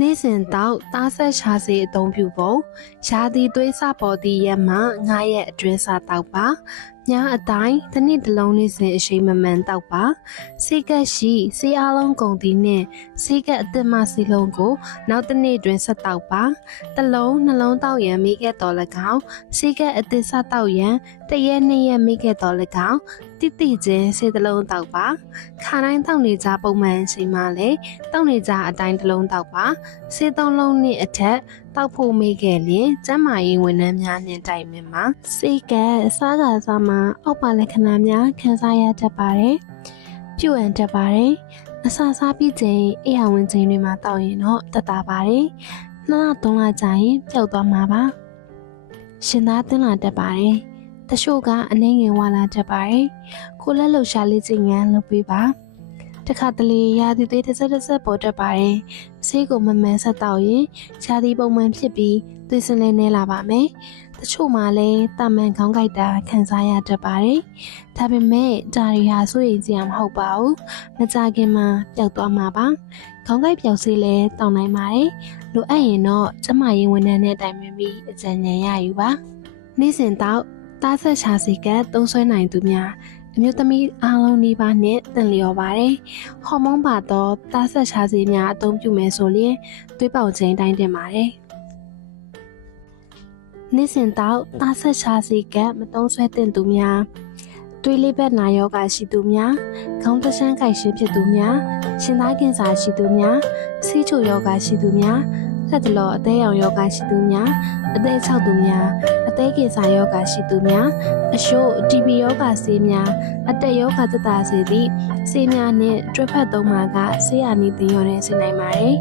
နေ့စဉ်တောက်သားဆက်ရှာစီအသုံးပြုဖို့ရာသီသွေးစပေါ်သည့်ရက်မှ9ရက်အတွင်းစားတောက်ပါညအတိုင်းတစ်နေ့တစ်လုံးနေ့စဉ်အချိန်မမှန်တောက်ပါဆေးကပ်ရှိဆေးအားလုံးကုန်သည်နှင့်ဆေးကပ်အသစ်မှဆေးလုံးကိုနောက်တစ်နေ့တွင်ဆက်တောက်ပါတစ်လုံးနှလုံးတောက်ရန်မိခဲ့တော်၎င်းဆေးကပ်အသစ်စတောက်ရန်တစ်ရက်နှစ်ရက်မိခဲ့တော်၎င်းတိတိချင်းဆေးတစ်လုံးတောက်ပါခါတိုင်းတောက်နေကြပုံမှန်အချိန်မှလည်းတောက်နေကြအတိုင်းတစ်လုံးတောက်ပါဆေးသုံးလုံးနှင့်အထက်တောက်ဖို့မိခဲ့လျင်ကျန်းမာရေးဝန်ထမ်းများနှင့်တိုင်ပင်မှာဆေးကပ်အစားကစားမှာအောက်ပါလက္ခဏာများခံစားရတတ်ပါတယ်။ပြုအပ်တတ်ပါတယ်။အစာစားပြီးချိန်အိယာဝင်ချိန်တွေမှာတောက်ရင်တော့တက်တာပါတယ်။2လ3လကြာရင်ပျောက်သွားမှာပါ။ရှင်သားသွင်းလာတတ်ပါတယ်။တချို့ကအနှင်းငယ်ဝါလာတတ်ပါတယ်။ကိုလက်လှုပ်ရှားလေးချိန်ငန်းလုပ်ပေးပါ။တခါတလေရာသီသွေးတစ်ဆက်ပေါ်တတ်ပါတယ်။ဆေးကိုမမှန်ဆက်တော့ရင်ရာသီပုံမှန်ဖြစ်ပြီးသွေးစင်းလဲလာပါမယ်။တချို့မှလည်းတာမန်ခေါင်းကိုက်တာခံစားရတတ်ပါတယ်။ဒါပေမဲ့ဒါတွေဟာစိုးရိမ်စရာမဟုတ်ပါဘူး။မကြခင်မှာပျောက်သွားမှာပါ။ခေါင်းကိုက်ပျောက်ဆေးလည်းတောင်းနိုင်ပါတယ်။လိုအပ်ရင်တော့ကျမရေးဝန်ထမ်းနဲ့တိုင်ပင်ပြီးအကြံဉာဏ်ရယူပါ။နေ့စဉ်တော့သားဆက်ရှာစီကသုံးဆွဲနိုင်သူများအမျိုးသမီးအားလုံးဒီပါနဲ့တန်လျော်ပါတယ်။ဟော်မုန်းပါတော့သားဆက်ရှာစီများအသုံးပြုမယ်ဆိုရင်သွေးပေါင်ချိန်တိုင်းတင်ပါတယ်။နေ့စဉ်တော့သားဆက်ရှာစီကမတုံးဆွဲတင်သူများသွေးလေးဘက်နာယောဂရှိသူများခေါင်းတရှမ်းကိုက်ရှင်းဖြစ်သူများရှင်သားကင်ဆာရှိသူများဆီးချိုယောဂရှိသူများလက်တလောအသေးရောင်ယောဂရှိသူများအသေးချောက်သူများအသေးကင်ဆာယောဂရှိသူများအရှို့ TB ယောဂဆေးများအတက်ယောဂသက်သာစေသည့်ဆေးများနှင့်တွဲဖက်သုံးပါကဆေးရနည်းတင်ရောနဲ့ဆင်နိုင်ပါတယ်